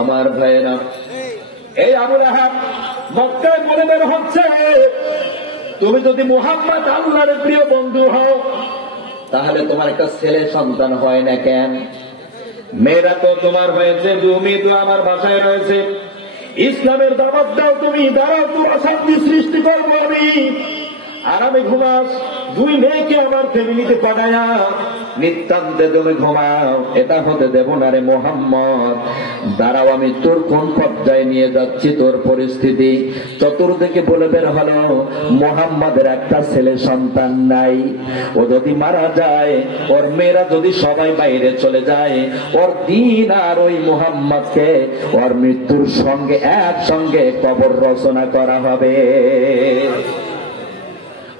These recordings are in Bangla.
আমার ভাইয়েরা, এই আবু লাহাব মক্কায় বলে বের হচ্ছে, তুমি যদি মুহাম্মদ আল্লাহর প্রিয় বন্ধু হও তাহলে তোমার একটা ছেলে সন্তান হয় না কেন? মেয়েরা তো তোমার হয়েছে, তুমি তো আমার বাসায় রয়েছে, ইসলামের দাওয়াত দাও, তুমি দাঁড়াও, তোমার শান্তি সৃষ্টি করবো আমি, আর আমি ঘুমাস। দুই মেয়েকে আমার ফ্যামিলিতে পাঠায়া নিতান্তে তুমি ঘুমাও, এটা হতে দেব না রে মোহাম্মদ। দাঁড়াও, আমি তোর কোন পর্যায়ে নিয়ে যাচ্ছি তোর পরিস্থিতি। চতুর্দিকে বলে বের হলো, মোহাম্মদের একটা ছেলে সন্তান নাই, ও যদি মারা যায়, ওর মেয়েরা যদি সবাই বাইরে চলে যায়, ওর দিন আর ওই মোহাম্মদকে ওর মৃত্যুর সঙ্গে একসঙ্গে কবর রচনা করা হবে।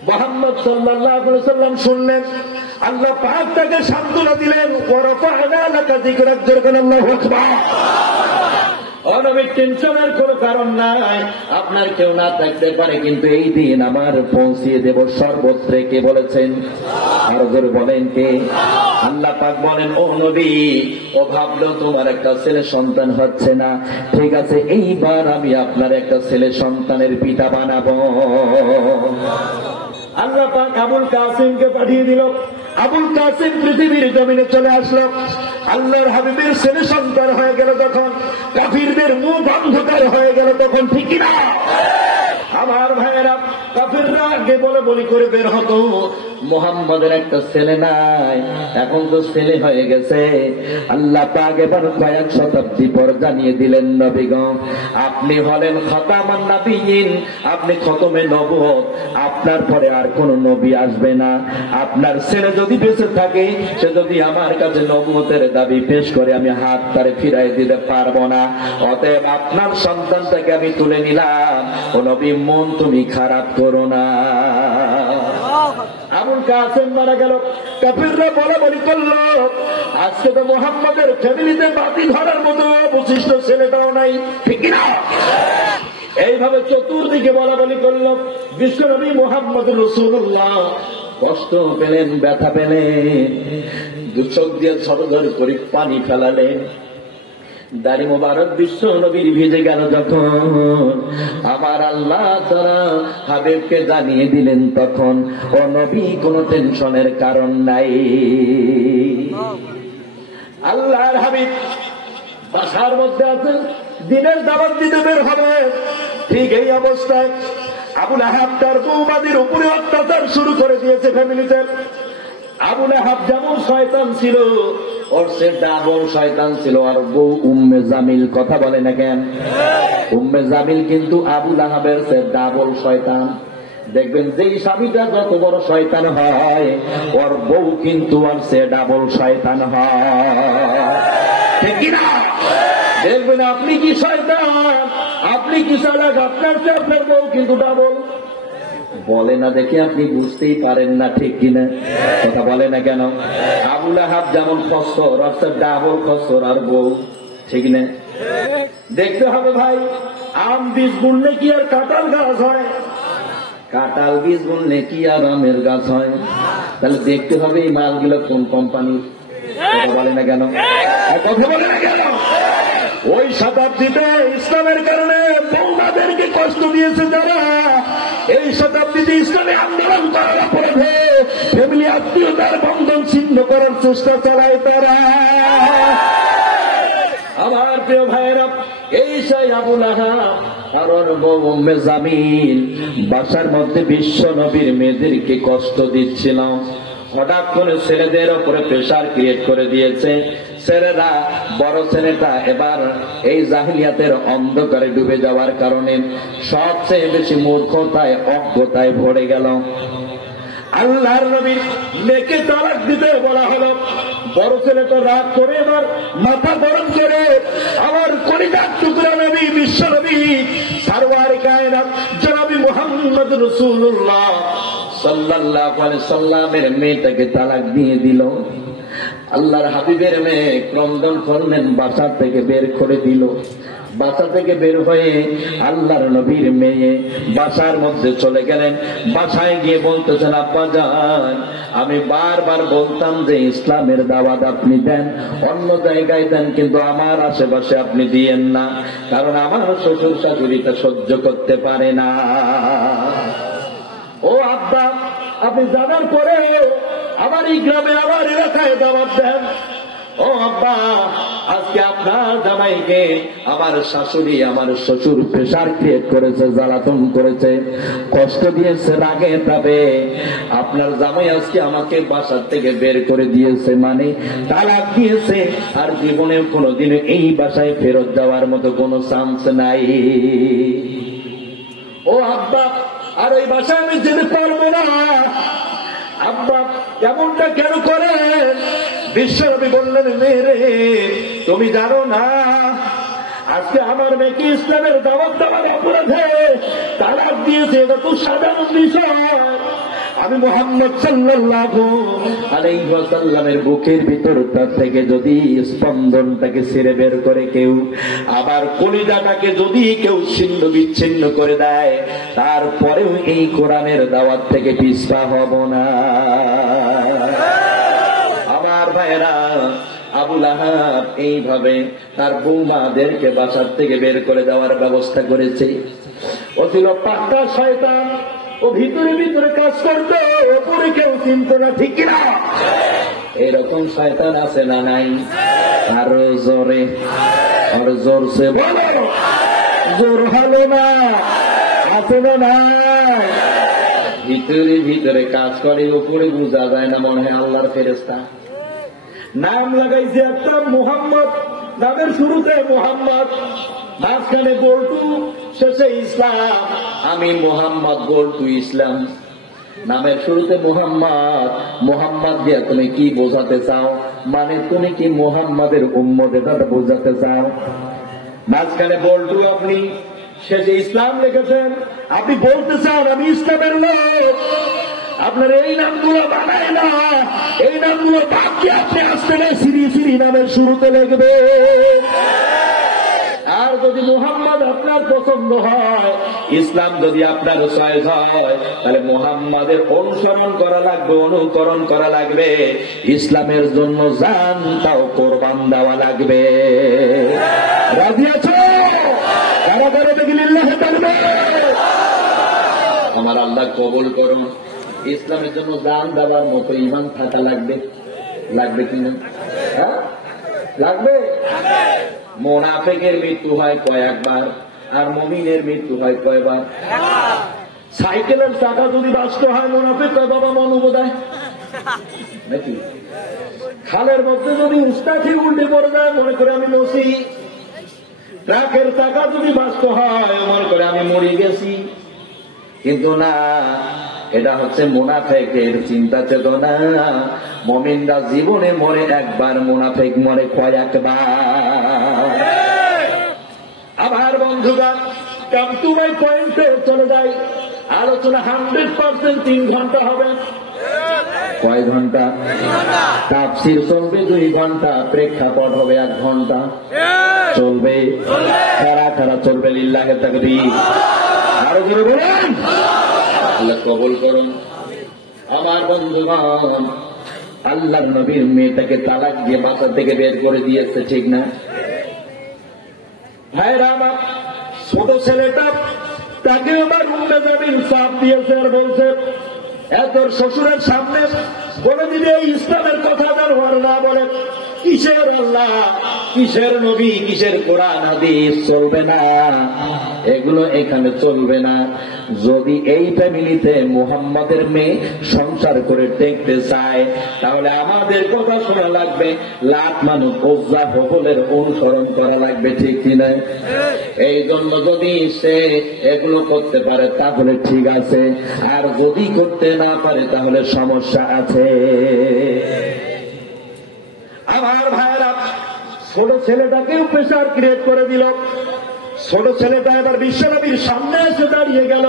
মুহাম্মদ সাল্লাল্লাহু আলাইহি ওয়াসাল্লাম শুনলেন, আল্লাহ পাক তাকে সান্ত্বনা দিলেন, ওয়ারাফা'না লাকা যিকরাক, আল্লাহু আকবার। অনবিক টেনশনের কোনো কারণ নাই, আপনার কেউ না থাকতে পারে, কিন্তু এই দিন আমার পৌঁছিয়ে দেব সর্বত্র। কে বলেছেন? আর জোরে বলেন কে? আল্লাহ পাক বলেন, ও নবী, ও ভাবলো তোমার একটা ছেলে সন্তান হচ্ছে না, ঠিক আছে, এইবার আমি আপনার একটা ছেলে সন্তানের পিতা বানাবো। আল্লাহ পাক আবুল কাসিমকে পাঠিয়ে দিল। আবুল কাসিম পৃথিবীর জমিনে চলে আসলো। আল্লাহর হাবিবের ছেলে সন্তান হয়ে গেল তখন, কাফিরদের মুখ অন্ধকার হয়ে গেল তখন, ঠিক কিনা? আমার ভাইয়েরা, কাফিররা আগে বলে বলি করে বের হতো, মুহাম্মদের একটা ছেলে নাই, এখন তো ছেলে হয়ে গেছে। আল্লাহ পাক এবার কয়েক শতাব্দী পর জানিয়ে দিলেন, নবীগণ, আপনি হলেন খাতামান নবিয়্যিন, আপনি খতমে নবুয়ত, আপনার পরে আর কোন নবী আসবে না। আপনার ছেলে যদি বেঁচে থাকে, সে যদি আমার কাছে নবুয়তের দাবি পেশ করে, আমি হাত তারে ফিরাই দিতে পারবো না। অতএব আপনার সন্তানটাকে আমি তুলে নিলাম। ও নবী, মন তুমি খারাপ করো না। আবুল কাসিম মারা গেল। কাফিররা বলা বলি করলো, আজকে তো মুহাম্মদের ফ্যামিলিতে বাতি ধরার মতো অবশিষ্ট ছেলেটাও নাই, ঠিক না? এইভাবে চতুর্দিকে বলা বলি করলো। বিশ্বনবী মুহাম্মদ রাসূলুল্লাহ কষ্ট পেলেন, ব্যথা পেলেন, চোখ দিয়ে ঝরঝর করে পানি ফেলালেন। দাড়ি মোবারক বিশ্ব নবীর ভিজে গেল যখন, আমার আল্লাহ তাআলা হাবিবকে জানিয়ে দিলেন তখন, ও নবী, কোনো টেনশনের কারণ নাই। আল্লাহর হাবিব বাসার মধ্যে আছেন, দিনের দাওয়াত দিতে বের হবে। ঠিক এই অবস্থায় আবু লাহাব তার বৌমাদের উপরে অত্যাচার শুরু করে দিয়েছে ফ্যামিলিতে। আবু লাহাব যেমন শয়তান ছিল, ওর সে ডাবল শয়তান ছিল। আর বউ উম্মে জামিল, কথা বলে না কেন? উম্মে জামিল কিন্তু আবু লাহাবের সে ডাবল শয়তান। দেখবেন যেই স্বামীটা যত বড় শয়তান হয়, ওর বউ কিন্তু আর সে ডাবল শয়তান হয়, ঠিক কিনা? দেখবেন আপনি কি শয়তান, আপনি কি চালাক, আপনার চেয়ে আপনার বউ কিন্তু ডাবল। বলে না দেখে আপনি বুঝতেই পারেন না, ঠিক কিনা? কথা বলে না কেন? আবু লাহাব যেমন খসর, অর্থাৎ ডাবল খসর আর বউ, ঠিক না? দেখতে হবে ভাই, আম বীজ বুনলে কি আর কাঁঠাল গাছ হয়? কাঁঠাল বীজ বুনলে কি আর আমের গাছ হয়? তাহলে দেখতে হবে এই মালগুলো কোন কোম্পানির। কথা বলে না কেন? কথা বলে না কেন? ওই শতাব্দীতে ইসলামের কারণে বৌমাদেরকে কষ্ট দিয়েছে যারা, এই শতাব্দীতে ইসলামে আন্দোলন করার অপরাধে ফ্যামিলি আত্মীয়তার বন্ধন ছিন্ন করার চেষ্টা চালায় তারা। আমার প্রিয় ভাইয়েরা, এই সেই আবু লাহাব আর ওর বউ উম্মে জামিল বাসার মধ্যে বিশ্ব নবীর মেয়েদেরকে কষ্ট দিচ্ছিল। হঠাৎ করে ছেলেদের উপরে প্রেসার ক্রিয়েট করে দিয়েছে। ছেলেরা, বড় ছেলেটা এবার এই জাহিলিয়াতের অন্ধকারে ডুবে যাওয়ার কারণে সবচেয়ে বেশি মূর্খতায়, অজ্ঞতায় ভরে গেল। আল্লাহর নবীর মেয়েকে তালাক দিতে বলা হলো। বড় ছেলেটা রাগ করে এবার মাথা গরম করে আমার কলিজার টুকরা নবী, বিশ্ব নবী, সারওয়ার কায়নাত জনাবি মুহাম্মদ রাসূলুল্লাহ সাল্লাল্লাহু আলাইহি সাল্লামের মেয়েটাকে তালাক দিয়ে দিল। আল্লাহর হাবিবের মেয়ে ক্রন্দন করলেন, বাসা থেকে বের করে দিল। বাসা থেকে বের হয়ে আল্লাহর নবীর মেয়ে বাসার মধ্যে চলে গেলেন। বাসায় গিয়ে বলতেছেন, আব্বা জান, আমি বারবার বলতাম যে ইসলামের দাওয়াত আপনি দেন, অন্য জায়গায় দেন, কিন্তু আমার আশেপাশে আপনি দিয়েন না, কারণ আমার শ্বশুর শাশুড়িটা সহ্য করতে পারে না। ও আব্বা, আপনি জানার পরে আমার এই গ্রামে, আমার এলাকায় দাওয়াত দেন। ও আব্বা, আজকে আপনার জামাইকে আমার শাশুড়ি, আমার শ্বশুর প্রেসার ক্রিয়েট করেছে, জ্বালাতন করেছে, কষ্ট দিয়েছে, রাগে তাপে আপনার জামাই আজকে আমাকে বাসার থেকে বের করে দিয়েছে, মানে তালাক দিয়েছে, আর জীবনে কোনোদিন এই বাসায় ফেরত যাওয়ার মতো কোনো চান্স নাই। ও আব্বা, আর ওই বাসায় আমি যেতে পারবো না। আব্বা, এমনটা কেন করেন? বিশ্বনবী বললেন, মেয়ে, তুমি জানো না আজকে আমার মেয়েকে ইসলামের দাওয়াত দেওয়ার অপরাধে তালাক দিয়েছে, এটা তো সাধারণ বিষয়। আমি মুহাম্মদ সাল্লাল্লাহু আলাইহি ওয়াসাল্লামের বুকের ভিতরটা থেকে যদি স্পন্দনটাকে ছিঁড়ে বের করে কেউ, আবার কলিজাটাকে যদি কেউ ছিন্ন বিচ্ছিন্ন করে দেয়, তারপরেও এই কোরআনের দাওয়াত থেকে পিছপা হব না। আমার ভাইরা, আবু লাহাব এইভাবে তার বৌমাদেরকে বাসার থেকে বের করে দেওয়ার ব্যবস্থা করেছে। ও ছিল পাক্কা শয়তান, ও ভিতরে ভিতরে কাজ করতো, ওপরে কেউ চিনত না, ঠিক কিনা? এরকম শয়তান আছে না নাই? আরো জোরে, আর জোরসে বলো, জোর হলো না, আছে না নাই? ভিতরে ভিতরে কাজ করে, উপরে বোঝা যায় না, মনে হয় আল্লাহর ফেরেশতা। নাম লাগাইছে একটা মুহাম্মদ, নামের শুরুতে মুহাম্মদ, মাঝখানে বল্টু, শেষে ইসলাম। আমি মুহাম্মদ, বল্টু ইসলাম। নামের শুরুতে মুহাম্মদ, মুহাম্মদ দিয়ে তুমি কি বোঝাতে চাও? মানে তুমি কি মুহাম্মাদের উম্মত, এটা বোঝাতে চাও? মাঝখানে বল্টু আপনি, শেষে ইসলাম লিখেছেন। আপনি বলতে চান আমি ইসলামের লোক। আপনার এই নামগুলো বানায় না, এই নামগুলো বাকি আপনি আসতে না, সিরি সিরি নামের শুরুতে লিখবে। আর যদি মুহাম্মদ আপনার পছন্দ হয়, ইসলাম যদি আপনার চয়েস হয়, তাহলে মুহাম্মাদের অনুসরণ করা লাগবে, অনুকরণ করা লাগবে, ইসলামের জন্য জানটাও কোরবান দেওয়া লাগবে। রাজি আছো? কারা কারা দেখি লিল্লাহি তাকবীর। আমার আল্লাহ কবুল করুন। ইসলামের জন্য জান দেওয়ার মতো ঈমান থাকা লাগবে, লাগবে কিনা? হ্যাঁ, লাগবে। মুনাফিকের মৃত্যু হয় কয়েকবার, আর মুমিনের মৃত্যু হয় কয়বার? সাইকেলের চাকা যদি বাঁচতে হয়, মুনাফিক কয় বাবা মন বোধহয় নাকি? খালের মধ্যে যদি উস্তাখি উল্টে পড়ে যায়, মনে করে আমি মসি। ট্রাকের চাকা যদি বাঁচতে হয়, মনে করে আমি মরে গেছি। কিন্তু না, এটা হচ্ছে মুনাফিকের চিন্তা চেতনা। মুমিনরা জীবনে মরে একবার, মুনাফিক মরে কয়েকবার। আবার বন্ধুগণ, কাম টু মাই পয়েন্টে চলে যাই। আলোচনা 100% 3 ঘন্টা হবে। কয় ঘন্টা? তাফসীর চলবে 2 ঘন্টা, প্রেক্ষাপট হবে 1 ঘন্টা। চলবে খাড়া খাড়া চলবে, লিল্লাহি তাকবীর। আরো জোরে বলেন, আল্লাহ কবুল করুন। আমার বন্ধুগণ, আল্লাহর নবীর মেয়েটাকে তালাক দিয়ে বাসা থেকে বের করে দিয়েছে, ঠিক না? ভাইরা আমার, ছোট ছেলেটা তাকে আবার উম্মে জামিল চাপ দিয়েছে, আর বলছে এত শ্বশুরের সামনে বলে দিবে এই ইসলামের কথা যেন আর না বলে। কিসের আল্লাহ, কিসের নবী, কিসের কোরআন হাদিস চলবে না, এগুলো এখানে চলবে না। যদি এই ফ্যামিলিতে মুহাম্মাদের মেয়ে সংসার করে টেকতে চায়, তাহলে আমাদের কথা শোনা লাগবে, লাত মানুষ ওজ্জা হবলের অনুসরণ করা লাগবে, ঠিক কিনা? এই জন্য যদি সে এগুলো করতে পারে তাহলে ঠিক আছে, আর যদি করতে না পারে তাহলে সমস্যা আছে। আমার ভাইয়েরা, ছোট ছেলেটাকেও প্রেসার ক্রিয়েট করে দিল। ছোট ছেলেটা এবার বিশ্বনবীর সামনে এসে দাঁড়িয়ে গেল,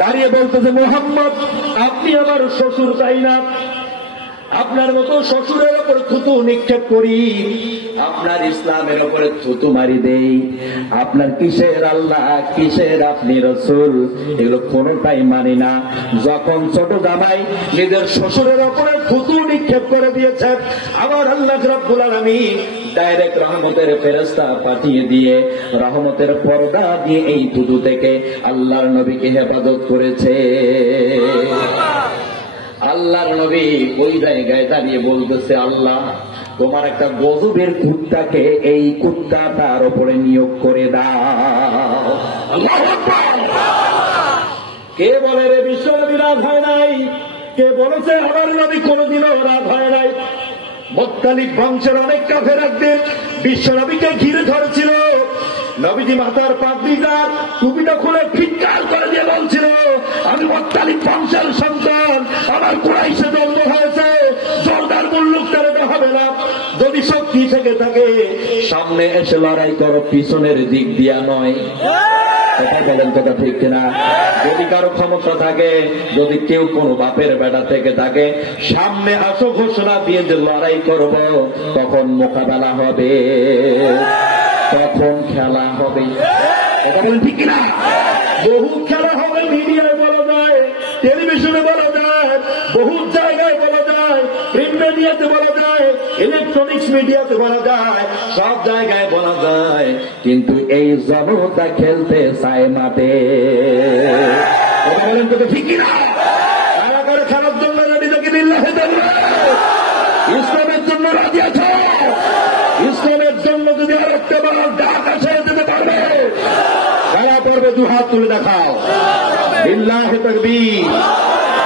দাঁড়িয়ে বলতেছে মুহাম্মদ, আপনি আমার শ্বশুর তাই না? আপনার মতো শ্বশুরের উপরে থুতু নিক্ষেপ করি, আপনার ইসলামের উপরে থুতু মারি দেই, আপনার কিসের আল্লাহ, কিসের আপনি রসুল, এগুলো কোনোটাই মানি না। যখন ছোট জামাই নিজের শ্বশুরের উপরে থুতু নিক্ষেপ করে দিয়েছে, আমার আল্লাহ রাব্বুল আলামিন ডাইরেক্ট রহমতের ফেরেশতা পাঠিয়ে দিয়ে রহমতের পর্দা দিয়ে এই থুতু থেকে আল্লাহর নবীকে হেফাজত করেছে। আল্লাহর নবী ওই জায়গায় দাঁড়িয়ে বলতেছে, আল্লাহ তোমার একটা গজবের কুত্তাকে এই কুত্তাটার উপরে নিয়োগ করে দাও। কে বলে রে বিশ্বনবী রাগ হয় নাই? কে বলেছে আমার নবী কোনদিনও রাগ হয় নাই? মুত্তালিব বংশের অনেক কাফের একদিন বিশ্বনবীকে ঘিরে ধরেছিল। নবীজি মাথার পাগড়িটা টুপিটা খুলে ফিটকার করে দিয়ে বলছিল, আমি মুত্তালিব বংশের সন্তান, আমার কুরাইশে জন্ম হয়েছে, জর্দার মুল্লুক তাড়াতে হবে না। যদি শক্তি থেকে থাকে সামনে এসে লড়াই করো, পিছনের দিক দিয়া নয়। কথা বলেন, কথা ঠিক কিনা? যদি কারো ক্ষমতা থাকে, যদি কেউ কোনো বাপের বেটা থেকে থাকে, সামনে আসো, ঘোষণা দিয়ে যে লড়াই করব, তখন মোকাবেলা হবে, তখন খেলা হবে। কথা বলেন ঠিক কিনা? বহু খেলা হবে, মিডিয়ায় বলা যায়, টেলিভিশনে বলা যায়, বহু জায়গায় বলা যায়, প্রিন্ট মিডিয়াতে বলা যায়, ইলেকট্রনিক্স মিডিয়াতে বলা যায়, সব জায়গায় বলা যায়, কিন্তু এই জনতা খেলতে চায় মাঠে। কথা বলেন তো ঠিক কিনা? খেলা করে খেলার জন্য রাজি দেখি লিল্লাহি তাআলা। ইসলামের জন্য রাজি আছে? ইসলামের জন্য যদি আর একটা বড় ডাক আসে যেতে পারবে, খেলা করবে, দু হাত তুলে দেখাও। লিল্লাহি তাকবীর,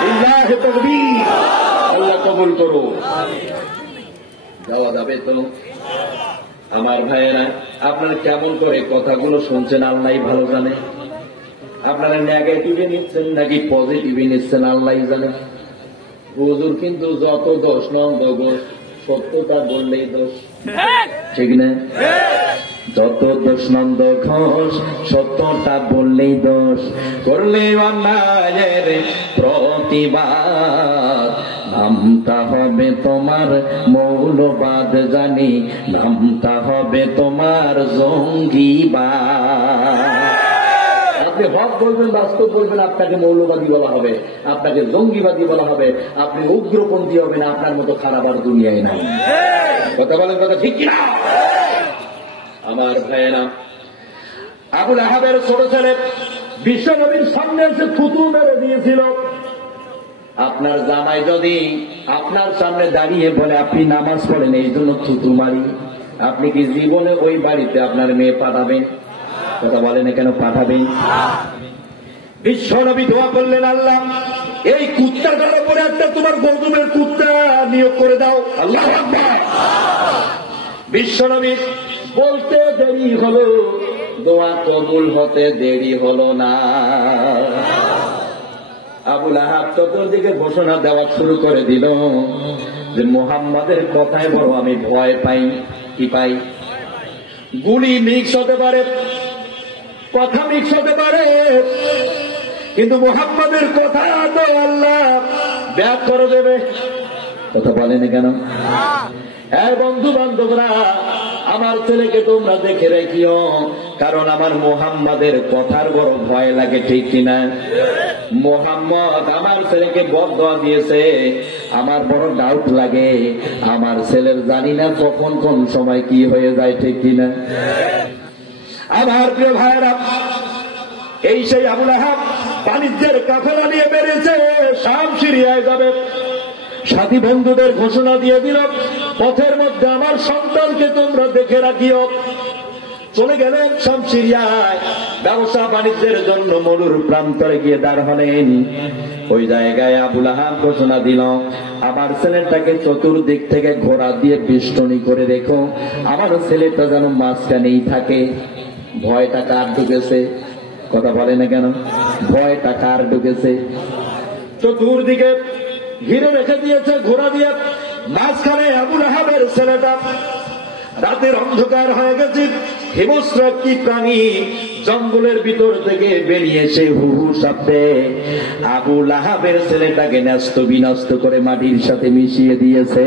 লিল্লাহি তাকবীর। আল্লাহ কবুল করো। যাওয়া যাবে তো? আমার ভাইয়েরা, আপনারা কেমন করে কথাগুলো শুনছেন আল্লাহ ভালো জানে। আপনারা নেগেটিভে নিচ্ছেন নাকি পজিটিভে নিচ্ছেন আল্লাহ জানে। হুজুর কিন্তু যত দোষ নন্দ দোষ, সত্যতা বললেই দোষ, ঠিক না? যত দোষ নন্দ ঘোষ, সত্যটা বললেই দোষ, করলে অন্যায়ের প্রতিবাদ, নামটা হবে তোমার মৌলবাদ জানি, নামটা হবে তোমার জঙ্গিবাদ। আপনি হক বলবেন, বাস্তব বলবেন, আপনাকে মৌলবাদী বলা হবে, আপনাকে জঙ্গিবাদী বলা হবে, আপনি উগ্রপন্থী হবেন। আপনার মতো খারাপ আর দুনিয়ায় নাই। কথা বলেন, কথা ঠিক কিনা? আমার ভাইয়েরা, আবুল আহাবের ছোট ছেলে বিশ্বনবীর সামনে এসে থুতু মেরে দিয়েছিল। আপনার জামাই যদি আপনার সামনে দাঁড়িয়ে বলে আপনি নামাজ পড়েন এই জন্য থুতু মারি, আপনি কি জীবনে ওই বাড়িতে আপনার মেয়ে পাঠাবেন? কথা বলেন, কেন পাঠাবেন? বিশ্বনবী দোয়া করলেন, আল্লাহ এই কুত্তাটার উপরে একটা তোমার গজবের কুত্তা নিয়োগ করে দাও। আল্লাহু আকবার। বিশ্বনবী বলতে দেরি হলো, দোয়া কবুল হতে দেরি হলো না। আবুল আহাব চতুর্দিকে ঘোষণা দেওয়া শুরু করে দিল যে মুহাম্মাদের কথায় বড় আমি ভয় পাই। কি পাই? গুলি মিক্স হতে পারে, কথা মিক্স হতে পারে, কিন্তু মুহাম্মাদের কথা তো আল্লাহ ব্যাক করে দেবে। কথা বলেনি কেন? হ্যাঁ বন্ধু বান্ধবরা, আমার ছেলেকে তোমরা দেখে রেখিও, কারণ আমার মুহাম্মাদের কথার বড় ভয় লাগে, ঠিক কিনা? মুহাম্মদ আমার ছেলেকে বদদোয়া দিয়েছে, আমার বড় ডাউট লাগে, আমার ছেলের জানি না কখন কোন সময় কি হয়ে যায়, ঠিক কিনা? আমার প্রিয় ভাইরা, এই সেই আবুল আহাব বাণিজ্যের কাফেলা নিয়ে বেরিয়েছে, শাম সিরিয়ায় যাবে। সাথী বন্ধুদের ঘোষণা দিয়ে দিল, পথের মধ্যে আমার সন্তানকে তোমরা দেখে রাখিও। চলে গেলেন শাম সিরিয়ায় ব্যবসা বাণিজ্যের জন্য। মরুর প্রান্তরে গিয়ে দাঁড় হলেন। ওই জায়গায় আবুল আহাব ঘোষণা দিল, আমার ছেলেটাকে চতুর্দিক থেকে ঘোড়া দিয়ে বেষ্টনী করে রেখো, আমার ছেলেটা যেন মাঝখানেই থাকে। ভয়টা কার ঢুকেছে? কথা বলে না কেন? ভয়টা কার ঢুকেছে? চতুর্দিকে ঘিরে রেখে দিয়েছে ঘোড়া দিয়ে, মাঝখানে আবুল আহাবের ছেলেটা। রাতের অন্ধকার হয়ে গেছে, হিংস্র একটি প্রাণী জঙ্গলের ভিতর থেকে বেরিয়ে এসে হু হু শব্দে আবু লাহাবের ছেলেটাকে ন্যস্ত বিনষ্ট করে মাটির সাথে মিশিয়ে দিয়েছে।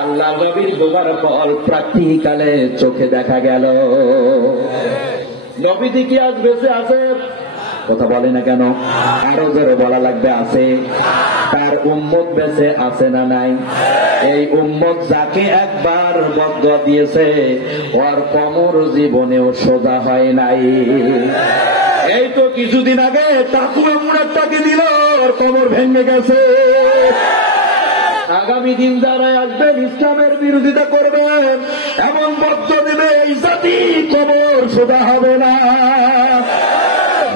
আল্লাহ নবীর দোয়ার ফল প্র্যাকটিক্যালে চোখে দেখা গেল। নবীজি কি আজ বেঁচে আছে? কথা বলে না কেন? আরো জোরে বলা লাগবে আছে। তার উম্মত বেঁচে আছে না নাই? এই উম্মত যাকে একবার বদয়া দিয়েছে ওর কোমর জীবনেও সোজা হয় নাই। এই তো কিছুদিন আগে টাকু এমন একটাকে দিল, ওর কোমর ভেঙে গেছে। আগামী দিন যারা আসবেন ইসলামের বিরোধিতা করবেন, এমন বদয়া দেবে এই জাতি কোমর সোজা হবে না।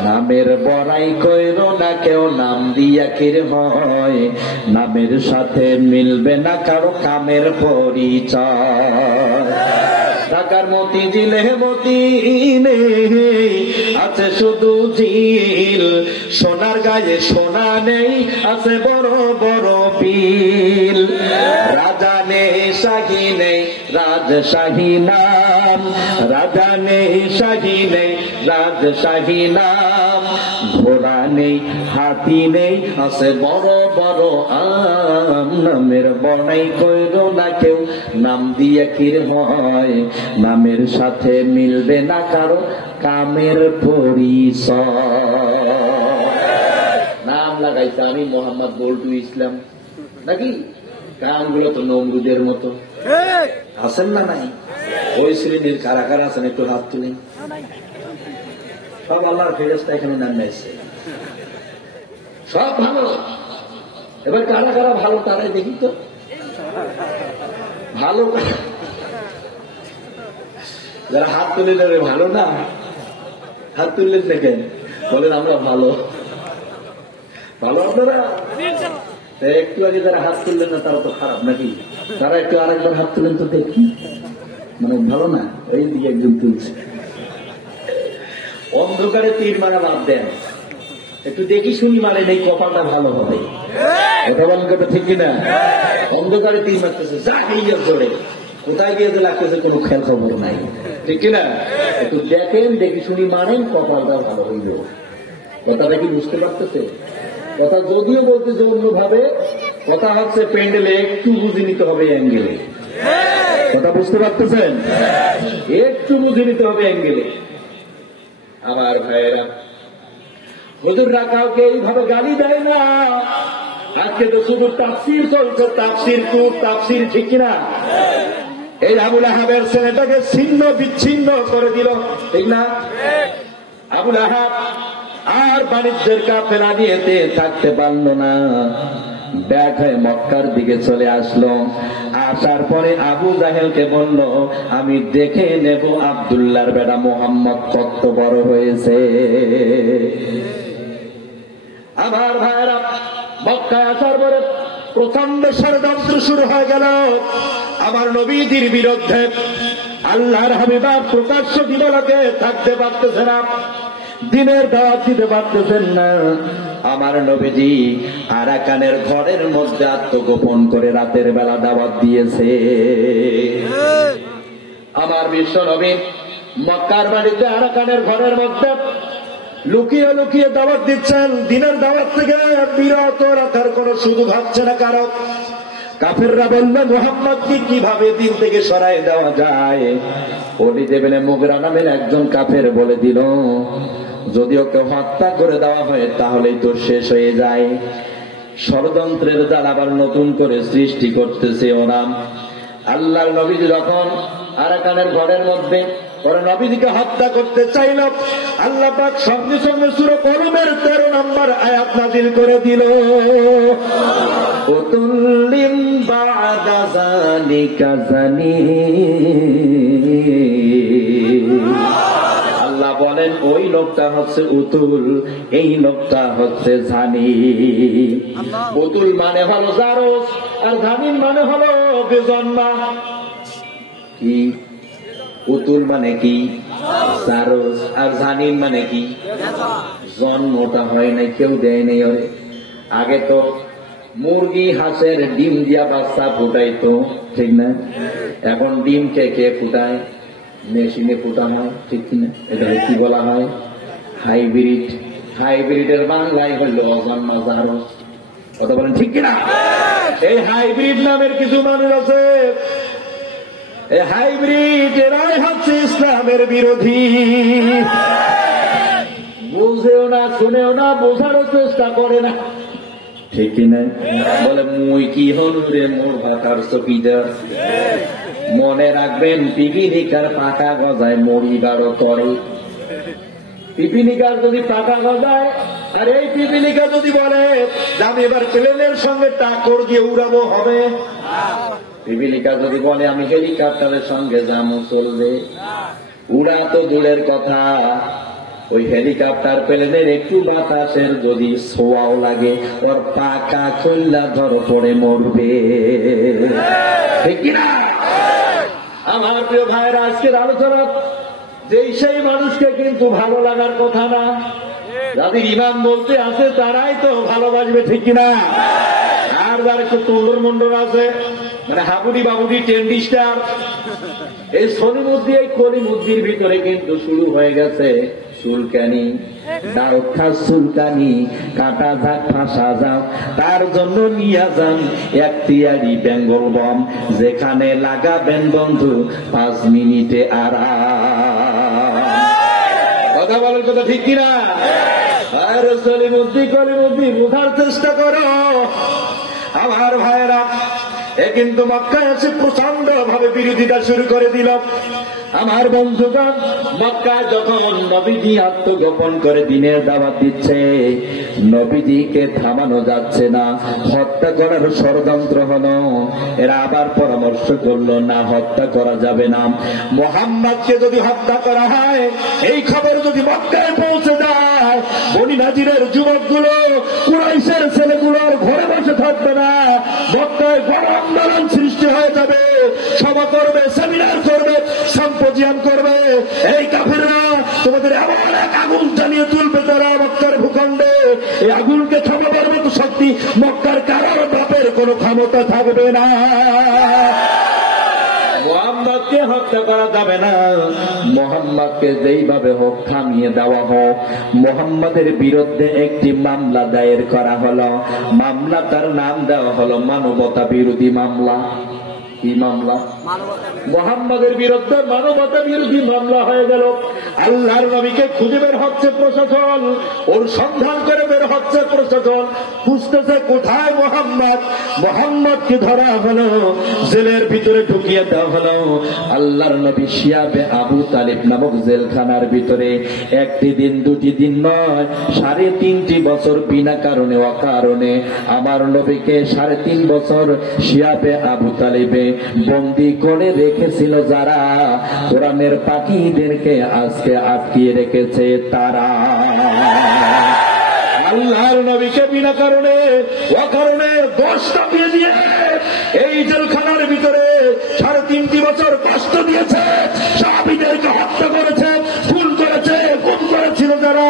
নামের বড়াই কইরো না কেউ, নাম দিয়া কির হয়, নামের সাথে মিলবে না কারো কামের পরিচয়। ঢাকার মতি দিলে মতি নেই, আছে শুধু ঝিল, সোনার গায়ে সোনা নেই, আছে বড় বড় বিল। রাজা নেই শাহী নেই রাজশাহী নাম, রাজা নেই শাহী নেই রাজশাহী নাম। ঘোড়া নেই হাতি নেই, আছে বড় বড় আম। নামের বড়াই কইরো না কেউ, নাম দিয়ে কির হয়, নামের সাথে মিলবে না কারো কামের পরিচয়। নাম লাগাইছে আমি মোহাম্মদ বল্টু ইসলাম, নাকি? কামগুলো তো নমরুদের মতো। আছেন না নাই? ওই শ্রেণীর কারা কারা আছেন একটু হাত তুলেন। সব আল্লাহর ফেরেশতা এখানে নামে এসেছে, সব ভালো। এবার কারা কারা ভালো তারাই দেখি তো। ভালো যারা হাত তুলে দেবে ভালো না, হাত তুললেন দেখেন, বলেন আমরা ভালো। ভালো আপনারা? একটু আগে যারা হাত তুললেন না তারা তো খারাপ, নাকি? তারা একটু আরেকবার হাত তুলেন তো দেখি, মানে ভালো না? এই দিকে একজন তুলছে। অন্ধকারে তীর মারা বাদ দেন, একটু দেখি শুনি মানে নেই, কপালটা ভালো হবে। এটা বলেন কথা ঠিক কিনা? অন্ধকারে তীর মারতেছে, যা গিয়ে ধরে কোথায় গিয়ে যে লাগতেছে কোনো খেয়াল খবর নাই, ঠিক কিনা? একটু দেখেন, দেখি শুনি মানেন, কপালটা ভালো হইল। কথাটা কি বুঝতে পারতেছে? কথা যদিও বলতেছে অন্যভাবে, কথা হচ্ছে প্যান্ডেলে একটু বুঝে নিতে হবে অ্যাঙ্গেলে। কথা বুঝতে পারতেছেন? একটু বুঝে নিতে হবে অ্যাঙ্গেলে। আমার ভাইয়েরা, হুজুররা কাউকে এইভাবে গালি দেয় না। আজকে তো শুধু তাফসীর চলছে, তাফসীর কূপ, তাফসীর, ঠিক কিনা? এই আবু লাহাবের ছেলেটাকে ছিন্ন বিচ্ছিন্ন করে দিল, ঠিক না? আবু লাহাব আর বাণিজ্যের কাফেলা নিয়েতে থাকতে পারল না, ব্যাগ হয়ে মক্কার দিকে চলে আসলো। আসার পরে আবু জাহেলকে বলল, আমি দেখে নেব আব্দুল্লাহর বেটা মোহাম্মদ কত বড় হয়েছে। আমার ভাইরা, মক্কায় আসার পরে প্রচন্ড ষড়যন্ত্র শুরু হয়ে গেল আমার নবীজির বিরুদ্ধে। আল্লাহর হাবিবা প্রকাশ্য দিবালোকে থাকতে পারতেছে না, দিনের দাওয়াত দিতে পারতেছেন না। আমার নবীজি আরাকানের ঘরের মধ্যে আত্মগোপন করে রাতের বেলা দাওয়াত দিয়েছে। আমার বিশ্ব নবী মক্কার বাড়িতে আরাকানের ঘরের মধ্যে লুকিয়ে লুকিয়ে দাওয়াত দিচ্ছেন। দিনের দাওয়াত থেকে বিরত রাখার কোন সুযোগ হচ্ছে না কারো। কাফেররা বলল, মুহাম্মদকে কিভাবে দিন থেকে সরাই দেওয়া যায়? ওলিদ ইবনে মুগরা নামের একজন কাফের বলে দিল, যদি ওকে হত্যা করে দেওয়া হয় তাহলেই তো শেষ হয়ে যায়। ষড়যন্ত্রের জাল আবার নতুন করে সৃষ্টি করতেছে ওরা। আল্লাহর নবীজি যখন আরাকানের ঘরের মধ্যে ওরা নবীজিকে হত্যা করতে চাইল, আল্লাহ পাক সঙ্গে সঙ্গে সূরা কলমের 13 নম্বর আয়াত নাযিল করে দিল, উতুল্লিম বা'দা যালিকা জানি। আল্লাহ বলেন, ওই লোকটা হচ্ছে উতুল, এই লোকটা হচ্ছে জানি। উতুল মানে হলো জারজ, আর জানিন মানে হলো বেজন্মা। কি? উতুল মানে কি? জারজ। আর জানিন মানে কি? জন্মটা হয় নাই, কেউ দেয় নাই ওরে। আগে তো মুরগি হাঁসের ডিম দিয়া বাচ্চা ফুটাইতো, ঠিক না? এখন ডিম কে কে ফুটায়? মেশিনে পোতা হয়, ঠিক কিনা? এটা কি বলা হয়? হাইব্রিড। হাইব্রিডের বাংলায় হইল অজন্মা জারস। কথা বলেন ঠিক কিনা? এই হাইব্রিড নামের কিছু মানুষ আছে, এই হাইব্রিড এরাই হচ্ছে ইসলামের বিরোধী। বুঝেও না, শুনেও না, বোঝারও চেষ্টা করে না, ঠিক কিনা? বলে মুই কি হল রে মোর ভাতার চকিদার। মনে রাখবেন পিপিলিকার পাকা গজায় মরিবারও করে। পিপিলিকার যদি পাকা গজায়, আর এই পিপিলিকা যদি বলে আমি এবার প্লেনের সঙ্গে টাকর দিয়ে উড়াবো, হবে? পিপিলিকা যদি বলে আমি হেলিকপ্টারের সঙ্গে যাবো, চলবে? উড়া তো দূরের কথা, ওই হেলিকপ্টার প্লেনের একটু বাতাসের যদি ছোঁয়াও লাগে ওর পাকা খুললা ধর পড়ে মরবে, ঠিক কিনা? আমার প্রিয় ভাইয়েরা, আজকের আলোচনা যেই সেই মানুষকে কিন্তু ভালো লাগার কথা না, যাদের ইমাম বলতে আছে তারাই তো ভালোবাসবে, ঠিক কিনা? আর যার একটু তুন্দর মন্ডল আছে, মানে হাবুডি বাবুডি টেন্ডি স্টার, এই সলিমুদ্দি এই কলিমুদ্দির ভিতরে কিন্তু শুরু হয়ে গেছে চুলকানি, দারক্ষা চুলকানি, কাটা যাক ফাঁসা যাক, তার জন্য নিয়ে যান এখতিয়ারি বেঙ্গল বম, যেখানে লাগাবেন বন্ধু 5 মিনিটে আরাম। কথা বলার কথা ঠিক কিনা? আর সলিমুদ্দি কলিমুদ্দি বোঝার চেষ্টা করো আমার ভাইয়েরা। এ কিন্তু মক্কায় এসে প্রচন্ড ভাবে বিরোধিতা শুরু করে দিল। আমার বন্ধুগণ, মক্কায় যখন নবীজি আত্মগোপন করে দিনের দাওয়াত দিচ্ছে, নবীজিকে থামানো যাচ্ছে না, হত্যা করার ষড়যন্ত্র হলো। এরা আবার পরামর্শ করলো, না হত্যা করা যাবে না, মুহাম্মদকে যদি হত্যা করা হয়, এই খবর যদি মক্কায় পৌঁছে যায়, বনি নাজিরের যুবকগুলো, কুরাইশের ছেলেগুলোর ঘরে বসে থাকবে না, মক্কায় বড় আন্দোলন সৃষ্টি হয়ে যাবে, সভা করবে, সেমিনার করবে, সম্পোজিয়াম করবে। এই কাফেররা তোমাদের এমন এক আগুন জ্বালিয়ে তুলবে তারা মক্কার ভূখণ্ডে, এই আগুনকে থামাবার মতো শক্তি মক্কার কারোর বাপের কোনো ক্ষমতা থাকবে না। মুহাম্মদকে হত্যা করা যাবে না, মুহাম্মদকে যেইভাবে হোক থামিয়ে দেওয়া হোক। মুহাম্মদের বিরুদ্ধে একটি মামলা দায়ের করা হলো, মামলাটার নাম দেওয়া হলো মানবতা বিরোধী মামলা। কি মামলা? মুহাম্মদের বিরুদ্ধে মানবতা বিরোধী মামলা হয়ে গেল। আল্লাহর নবীকে খুঁজে বের হচ্ছে প্রশাসন, ওর সন্ধান করে বের হচ্ছে প্রশাসন, খুঁজতেছে কোথায় মুহাম্মদ। মুহাম্মদকে ধরা হলো, জেলের ভিতরে ঢুকিয়ে দেওয়া হলো। আল্লাহর নবী শিয়াবে আবু তালিব নামক জেলখানার ভিতরে একটি দিন দুটি দিন নয়, 3.5 বছর বিনা কারণে অকারণে আমার নবীকে 3.5 বছর শিয়াবে আবু তালিবে বন্দী করে রেখেছিল যারা, কোরআনের পাখিদেরকে আজকে আটকিয়ে রেখেছে তারা। আল্লাহর নবীকে বিনা কারণে অকারণে দোষ চাপিয়ে দিয়ে এই জেলখানার ভিতরে 3.5 বছর কষ্ট দিয়েছে, সাহাবীদেরকে হত্যা করেছে, খুন করেছে, গুম করেছিল যারা,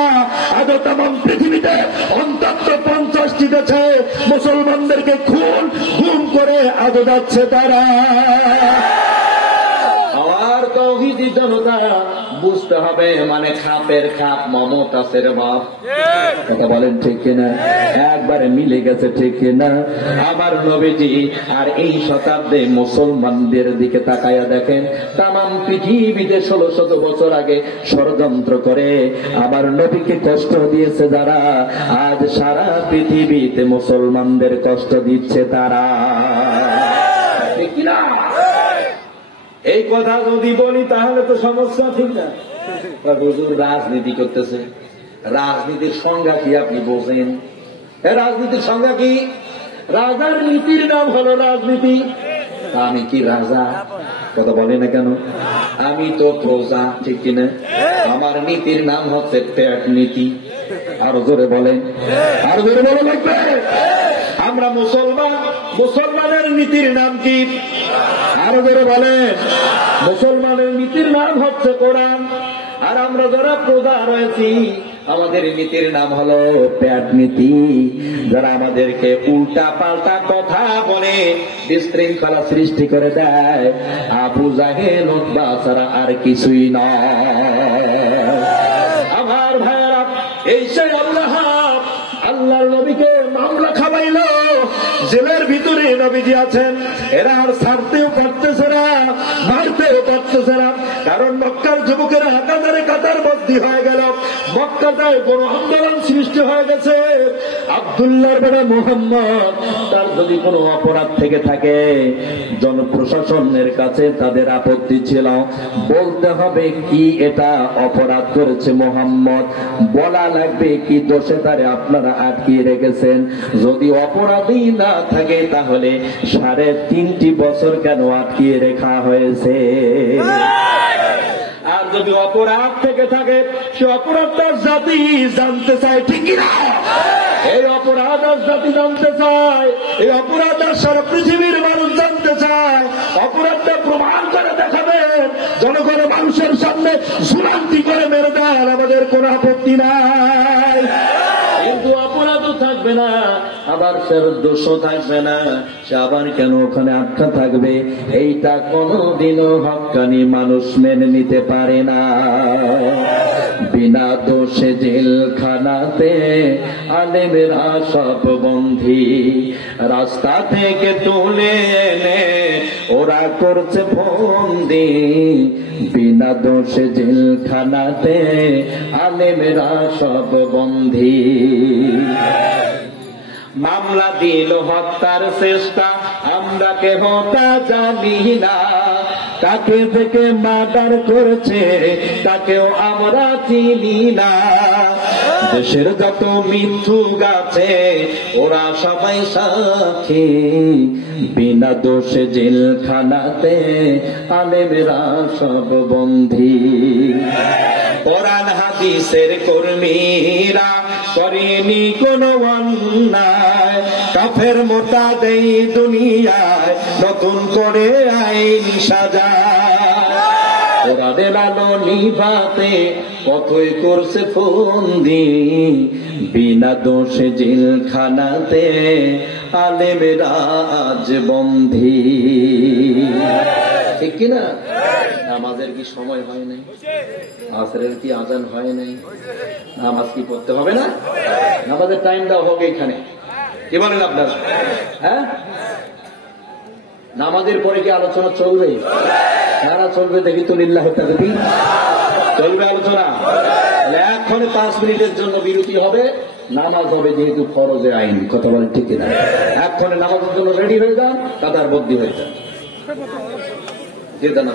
আজও তামাম পৃথিবীতে অন্তত 50টি দেশে মুসলমানদেরকে খুন গুম করে আজও যাচ্ছে তারা। আমার তৌহিদি জনতা বুঝতে হবে, মানে খাপের খাপ মমতাজের বাপ। কথা বলেন ঠিক কিনা? একবারে মিলে গেছে, ঠিক কিনা? আমার নবীজি আর এই শতাব্দে মুসলমানদের দিকে তাকায়া দেখেন, তামাম পৃথিবীতে 1600 বছর আগে ষড়যন্ত্র করে আমার নবীকে কষ্ট দিয়েছে যারা, আজ সারা পৃথিবীতে মুসলমানদের কষ্ট দিচ্ছে তারা, ঠিক কিনা? এই কথা যদি বলি তাহলে তো সমস্যা, ঠিক না? হুজুর রাজনীতি করতেছে, রাজনীতির সংজ্ঞা কি আপনি বোঝেন? রাজনীতির সংজ্ঞা কি? রাজার নীতির নাম হলো রাজনীতি। আমি কি রাজা? কথা বলে না কেন? আমি তো প্রজা, ঠিক কিনা? আমার নীতির নাম হচ্ছে পেট নীতি। আরো জোরে বলেন, আরো জোরে বলা লাগবে। আমরা মুসলমান, মুসলমানের নীতির নাম কি? আরো জোরে বলেন। মুসলমানের নীতির নাম হচ্ছে কোরআন। আর আমরা যারা প্রজা রয়েছি, আমাদের নীতির নাম হলো প্যাট নীতি। যারা আমাদেরকে উল্টা পাল্টা কথা বলে বিশৃঙ্খলা সৃষ্টি করে দেয়, আবু জাহেল উতবা ছাড়া আর কিছুই নয়। আমার ভাইয়েরা, এই সেই আল্লাহর নবীকে মামলা খাওয়াইল, জেলের ভিতরে নবীজি আছেন, এরা আর ছাড়তেও পারতেছে না, মারতেও পারতেছে না, কারণ মক্কার যুবকেরা কাতারে কাতার বন্দী হয়ে গেল। মক্কাটায় বড় আন্দোলন সৃষ্টি হয়ে গেছে। আব্দুল্লাহর বেটা মুহাম্মদ, তার যদি কোনো অপরাধ থেকে থাকে, জনপ্রশাসনের কাছে তাদের আপত্তি ছিল, বলতে হবে কি এটা অপরাধ করেছে মুহাম্মদ, বলা লাগবে কি দোষে তারে আপনারা আটকিয়ে রেখেছেন। যদি অপরাধী না থাকে তাহলে 3.5 বছর কেন আটকিয়ে রাখা হয়েছে? আর যদি অপরাধ থেকে থাকে, সে অপরাধটার জাতি জানতে চায়, ঠিক কিনা? এই অপরাধের জাতি জানতে চায়, এই অপরাধের সারা পৃথিবীর মানুষ জানতে চায়। অপরাধটা প্রমাণ করে দেখাবেন, জনগণ মানুষের সামনে ঝুলান্তি করে মেরে দেন, আমাদের কোনো আপত্তি নাই। কিন্তু অপরাধও থাকবে না, আবার সে দোষও থাকবে না, সে আবার কেন ওখানে আটকা থাকবে? এইটা কোনদিনও হক্কানি মানুষ মেনে নিতে পারে না। বিনা দোষে জেলখানাতে আলেমেরা সব বন্দী, রাস্তা থেকে তুলে এনে ওরা করছে বন্দী। বিনা দোষে জেলখানাতে আলেমেরা সব বন্দী। মামলা দিল হত্যার চেষ্টা, আমরা কেহ তা জানি না, তাকে থেকে মার্ডার করেছে তাকেও আমরা চিনি না। দেশের যত মিথ্যুক আছে ওরা সবাই সাক্ষী, বিনা দোষে জেলখানাতে আলেমেরা সব বন্দী। কোরআন হাদিসের কর্মীরা করেনি কোনো অন্যায়, কাফের মোতাবেক দুনিয়ায় নতুন করে আইন সাজায়। কোরআনের আলো নিভাতে কতই করছে ফন্দি, বিনা দোষে জেলখানাতে আলেমেরা আজ বন্দী। ঠিক কিনা? নামাজের কি সময় হয় নাই? আসরের কি আজান হয় নাই? নামাজ কি পড়তে হবে না? নামাজের টাইম দেওয়া হোক এখানে, কি বলেন আপনারা? হ্যাঁ, নামাজের পরে কি আলোচনা চলবে? সারা চলবে, দেখি তো লিল্লাহি তাকবীর, চলবে আলোচনা। এক্ষণে 5 মিনিটের জন্য বিরতি হবে, নামাজ হবে, যেহেতু ফরজের আইন। কথা বলেন ঠিক কিনা? এক্ষণে নামাজের জন্য রেডি হয়ে যান, কাতার বন্দী হয়ে যান, যে জানা